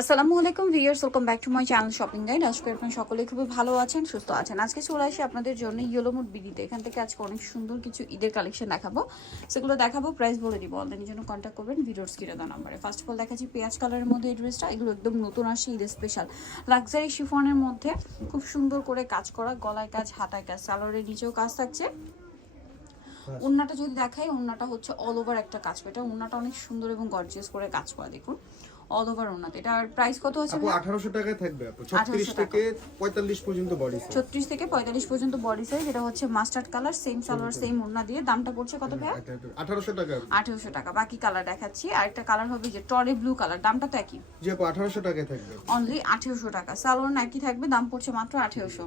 আসসালামু আলাইকুম viewers, welcome back to my channel shopping guide. আশা করি আপনারা সকলেই খুবই ভালো আছেন, সুস্থ আছেন। আজকে চলে আসি আপনাদের জন্য ইয়েলো মুড বিডিতে। এখান থেকে আজকে অনেক সুন্দর কিছু ঈদের কালেকশন দেখাবো, সেগুলো দেখাবো, প্রাইস বলে দিব। অনলাইনের জন্য কন্ট্যাক্ট করবেন ভিডিওর স্ক্রিনে দেওয়া নাম্বারে। ফার্স্ট অফ অল দেখাচ্ছি পেঁয়াজ কালারের মধ্যে এই ড্রেসটা। এগুলো একদম নতুন আসে ঈদের স্পেশাল লাক্সারি শিফনের মধ্যে, খুব সুন্দর করে কাজ করা, গলায় কাজ, হাতায় কাজ, সালোয়ারের নিচেও কাজ থাকছে। ওন্নাটা যদি দেখাই, ওন্নাটা হচ্ছে অল ওভার একটা কাজ করা। এটা ওন্নাটা অনেক সুন্দর এবং গর্জিয়াস করে কাজ করা, দেখুন অল ওভার ওন্নাতে। এটার প্রাইস কত আছে? আপু 1800 টাকায় থাকবে আপু। 36 থেকে 45 পর্যন্ত বডি সাইজ। 36 থেকে 45 পর্যন্ত বডি সাইজ। এটা হচ্ছে mustard colour, same salwar same ওন্না দিয়ে। দামটা পড়ছে কত ভাই? 1800 টাকা। 1800 টাকা। বাকি কালার দেখাচ্ছি। আরেকটা কালার হবে যে টরে ব্লু কালার, দামটা তো একই। জি আপু 1800 টাকায় থাকবে। অনলি 1800 টাকা। সালোয়ার একই থাকবে, দাম পড়ছে মাত্র 1800।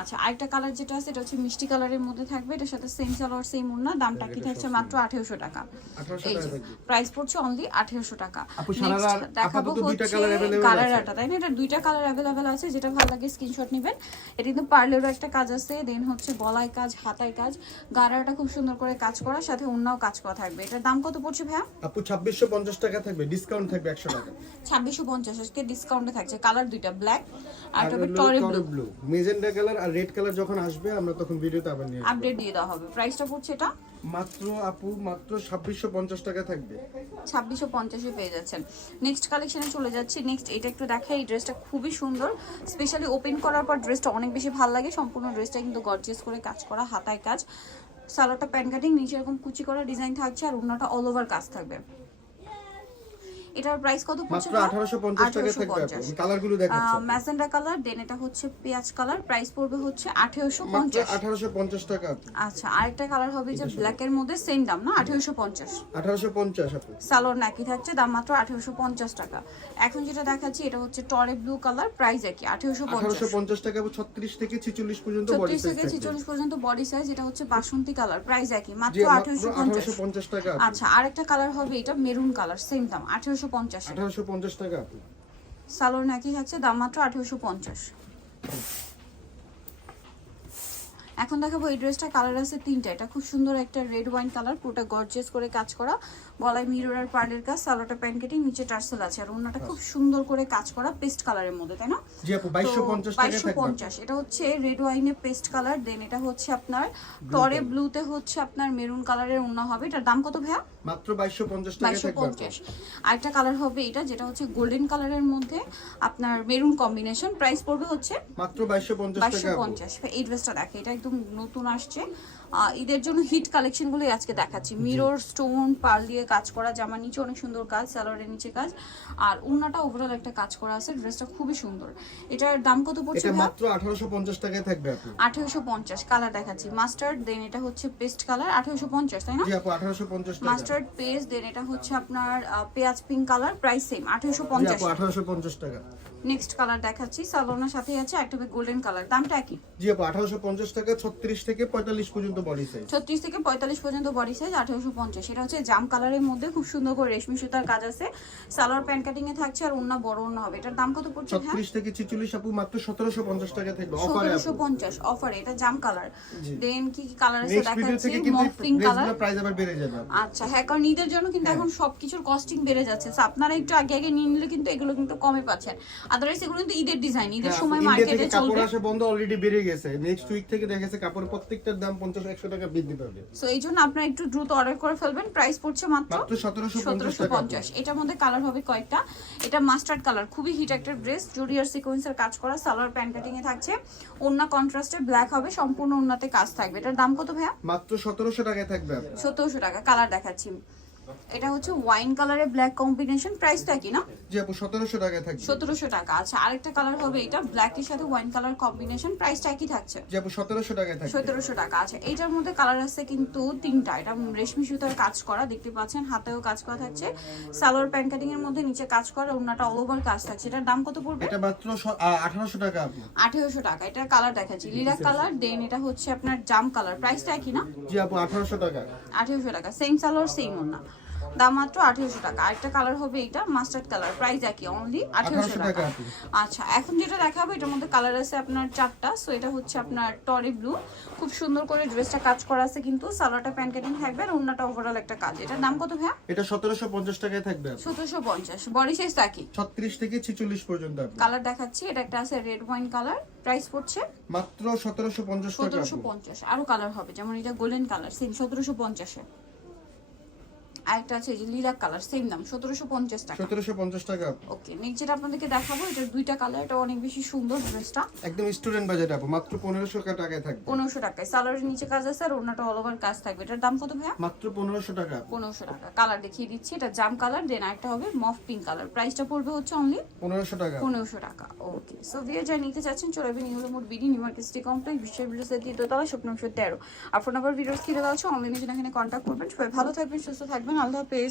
আচ্ছা, আরেকটা কালার যেটা আছে এটা হচ্ছে মিষ্টি কালারের মধ্যে থাকবে, এটার সাথে সেম সালোয়ার সেম ওন্না, দামটা কি থাকছে? মাত্র 1800 টাকা। এই যে প্রাইস পড়ছে অনলি 1800 টাকা। নেক্সট দেখাবো হচ্ছে গারারাটা, তাই না? এটা দুইটা কালার अवेलेबल আছে, যেটা ভালো লাগে স্ক্রিনশট নেবেন। এটা কিন্তু পার্লেরও একটা কাজ আছে, দেন হচ্ছে গলায় কাজ, হাতায় কাজ, গারারাটা খুব সুন্দর করে কাজ করা, সাথে ওন্নাও কাজ করা থাকবে। এটার দাম কত পড়ছে ভাইয়া? আপু 2650 টাকা থাকবে, ডিসকাউন্ট থাকবে 100 টাকা। 2650 আজকে ডিসকাউন্টে থাকছে। কালার দুইটা, ব্ল্যাক আর একটা টরে ব্লু। মেজেন্টা কালার আর রেড কালার যখন আসবে আমরা তখন ভিডিওতে আবার নিয়ে আপডেট দিয়ে দেওয়া হবে। প্রাইসটা পড়ছে এটা মাত্র আপু মাত্র 2650 টাকা থাকবে। 2650 এ পেয়ে যাচ্ছেন। নেক্সট কালেকশনে চলে যাচ্ছি। নেক্সট এটা একটু দেখাই, এই ড্রেসটা খুবই সুন্দর, স্পেশালি ওপেন করার পর ড্রেসটা অনেক বেশি ভালো লাগে। সম্পূর্ণ ড্রেসটা কিন্তু গর্জিয়াস করে কাজ করা, হাতায় কাজ, সালোয়ারটা প্যান কাটিং, নিচে এরকম কুচি করা ডিজাইন থাকছে, আর ওন্নাটা অল ওভার কাজ থাকবে। এটার প্রাইস কত পড়ছে? মাত্র 1850 টাকা থাকবে আপু। কালারগুলো দেখাচ্ছি। ম্যাজেন্ডা কালার, দেন এটা হচ্ছে পেঁয়াজ কালার, প্রাইস পড়বে হচ্ছে মাত্র 1850। 1850 টাকা আপু। আচ্ছা, আরেকটা কালার হবে যে ব্ল্যাক এর মধ্যে, সেম দাম না? 1850। 1850 আপু। সালোয়ার নাকি থাকছে, দাম মাত্র 1850 টাকা। এখন যেটা দেখাচ্ছি এটা হচ্ছে টরে ব্লু কালার, প্রাইস একই 1850। 1850 টাকা আপু। 36 থেকে 46 পর্যন্ত বডি 36 সাইজ থেকে 46 পর্যন্ত বডি সাইজ। এটা হচ্ছে বাসন্তী কালার, প্রাইস একই মাত্র জি 1850 টাকা। আচ্ছা, আরেকটা কালার হবে এটা মেরুন কালার, সেম দাম 1850। 1850 টাকা আপু। সালোয়ার নাকি থাকছে, দাম মাত্র 1850। এখন দেখাবো এই ড্রেসটা, কালার আছে তিনটা। এটা খুব সুন্দর একটা রেড ওয়াইন কালার, পুরোটা গর্জিয়াস করে কাজ করা, গলায় মিরর আর পার্লের কাজ, সালোয়ারটা প্যান কেটিং, নিচে টার্সেল আছে, আর ওন্নাটা খুব সুন্দর করে কাজ করা পেস্ট কালারের মধ্যে, তাই না? জি আপু 2250 টাকা থাকবে। 2250। এটা হচ্ছে রেড ওয়াইনে পেস্ট কালার, দেন এটা হচ্ছে আপনার টরে ব্লুতে হচ্ছে আপনার মেরুন কালারের ওন্না হবে। এটার দাম কত ভাইয়া? মাত্র 2250 টাকা থাকবে। 2250। আরেকটা কালার হবে এটা, যেটা হচ্ছে গোল্ডেন কালারের মধ্যে আপনার মেরুন কম্বিনেশন, প্রাইস পড়বে হচ্ছে মাত্র 2250 টাকা। 2250। এই ড্রেসটা দেখে, এটা একদম নতুন আসছে, ঈদের জন্য হিট কালেকশনগুলোই আজকে দেখাচ্ছি। মিরর স্টোন পার্ল দিয়ে কাজ করা, জামার নিচে অনেক সুন্দর কাজ, সালোয়ারের নিচে কাজ, আর ওন্নাটা ওভারঅল একটা কাজ করা আছে। ড্রেসটা খুবই সুন্দর। এটার দাম কত পড়ছে? এটা মাত্র 1850 টাকায় থাকবে আপু। 1850। কালার দেখাচ্ছি মাস্টার্ড, দেন এটা হচ্ছে পেস্ট কালার, 1850 তাই না? জি আপু 1850 টাকা। মাস্টার্ড পেস্ট, দেন এটা হচ্ছে আপনার পেঁয়াজ পিঙ্ক কালার, প্রাইস সেম জি 1850। আপু 1850 টাকা। নেক্সট কালার দেখাচ্ছি, সালোনার সাথে আছে একটা গোল্ডেন কালার, দামটা কি? জি আপু 1850 টাকা। 36 থেকে 45 পর্যন্ত বডি সাইজ। 36 থেকে 45 পর্যন্ত বডি সাইজ, 1850। এটা হচ্ছে জাম কালারের মধ্যে, খুব সুন্দর করে রেশমি সুতার কাজ আছে, সালোয়ার প্যান্ট কাটিং এ থাকছে, আর ওন্না বড় ওন্না হবে। এটার দাম কত পড়ছে? 36 থেকে 46 আপু মাত্র 1750 টাকা থাকবে অফারে আপু। 1750 অফারে। এটা জাম কালার, দেন কি কি কালার আছে নেক্সট ভিডিও দেখাচ্ছি, থেকে কিন্তু মফ পিঙ্ক কালার। প্রাইস আবার বেড়ে যাবে। আচ্ছা হ্যাঁ, কারণ ঈদের জন্য কিন্তু এখন সবকিছুর কস্টিং বেড়ে যাচ্ছে, সো আপনারা একটু আগে আগে নিয়ে নিলে কিন্তু এগুলো কিন্তু কমে পাচ্ছেন। আদারওয়াইজ এগুলো কিন্তু ঈদের ডিজাইন, ঈদের সময় মার্কেটে চলবে। কাপড় আসা বন্ধ অলরেডি বেড়ে গেছে। নেক্সট উইক থেকে দেখা গেছে কাপড় প্রত্যেকটার দাম 50-100 টাকা বৃদ্ধি পাবে। সো এই জন্য আপনারা একটু দ্রুত অর্ডার করে ফেলবেন। প্রাইস পড়ছে মাত্র 1750। এটার মধ্যে কালার হবে কয়েকটা। এটা মাস্টার্ড কালার, খুবই হিট একটা ড্রেস, জরি আর সিকোয়েন্সের কাজ করা, সালোয়ার প্যান্ট কাটিং এ থাকছে, ওন্না কন্ট্রাস্টে ব্ল্যাক হবে, সম্পূর্ণ ওন্নাতে কাজ থাকবে। এটার দাম কত ভাইয়া? মাত্র 1700 টাকায় থাকবে। 1700 টাকা। কালার দেখাচ্ছি, এটা হচ্ছে ওয়াইন কালারে ব্ল্যাক কম্বিনেশন, প্রাইসটা কি না? জি আপু 1700 টাকায় থাকবে। 1700 টাকা। আচ্ছা, আরেকটা কালার হবে এটা ব্ল্যাক এর সাথে ওয়াইন কালার কম্বিনেশন, প্রাইসটা কি থাকছে? জি আপু 1700 টাকায় থাকবে। 1700 টাকা। আচ্ছা, এইটার মধ্যে কালার আছে কিন্তু তিনটা। এটা রেশমি সুতার কাজ করা, দেখতে পাচ্ছেন, হাতেও কাজ করা থাকছে, সালোয়ার প্যান্ট কাটিং এর মধ্যে নিচে কাজ করা, ওন্নাটা অল ওভার কাজ থাকছে। এটার দাম কত পড়বে? এটা মাত্র 1800 টাকা আপু। 1800 টাকা। এটা কালার দেখাচ্ছি, লিলাক কালার, দেন এটা হচ্ছে আপনার জাম কালার, প্রাইসটা কি না? জি আপু 1800 টাকা। 1800 টাকা। সেম সালোয়ার সেম ওন্না। দাম মাত্র 1800 টাকা। আরেকটা কালার হবে এটা মাস্টার্ড কালার, প্রাইস একই, অনলি 1800 টাকা টাকা। আপু। আচ্ছা এখন যেটা দেখাবো এটার মধ্যে কালার আছে আপনার 4টা। সো এটা হচ্ছে আপনার টরি ব্লু, খুব সুন্দর করে ড্রেসটা কাজ করা আছে, কিন্তু সালোয়ারটা প্যান্ট কাটিং থাকবে আর ওন্নাটা ওভারঅল একটা কাজ। এটার দাম কত ভাইয়া? এটা 1750 টাকায় থাকবে আপু। 1750। বডি সাইজ একই, 36 থেকে 46 পর্যন্ত আপু। কালার দেখাচ্ছি, এটা একটা আছে রেড ওয়াইন কালার, প্রাইস পড়ছে মাত্র 1750 টাকা আপু। 1750। আরো কালার হবে, যেমন এটা গোল্ডেন কালার, সেম 1750 এ। আরেকটা আছে এই যে লিলাক কালার, সেম দাম 1750 টাকা। 1750 টাকা আপু। ওকে, নেক্সট যেটা আপনাদেরকে দেখাবো এটার দুইটা কালার, এটা অনেক বেশি সুন্দর ড্রেসটা, একদম স্টুডেন্ট বাজেট আপু, মাত্র 1500 টাকায় থাকবে। 1500 টাকায়। সালোয়ারের নিচে কাজ আছে আর ওন্নাটা অল ওভার কাজ থাকবে। এটার দাম কত ভাইয়া? মাত্র 1500 টাকা আপু। 1500 টাকা। কালার দেখিয়ে দিচ্ছি, এটা জাম কালার, দেন আরেকটা হবে মফ পিঙ্ক কালার, প্রাইসটা পড়বে হচ্ছে অনলি 1500 টাকা। 1500 টাকা। ওকে, সো ভিডিও যা নিতে চাচ্ছেন চলে যাবেন yellow mode BD, new market city complex, বিশ্বের বিরুদ্ধে দ্বিতীয়তলা, স্বপ্ন 13। আর ফোন নাম্বার ভিডিওস কিনে দেওয়া আছে, অনলাইনে যেখানে কন্ট্যাক্ট করবেন। সবাই ভালো থাকবেন, সুস্থ থাকবেন, আল্লাহ হাফেজ।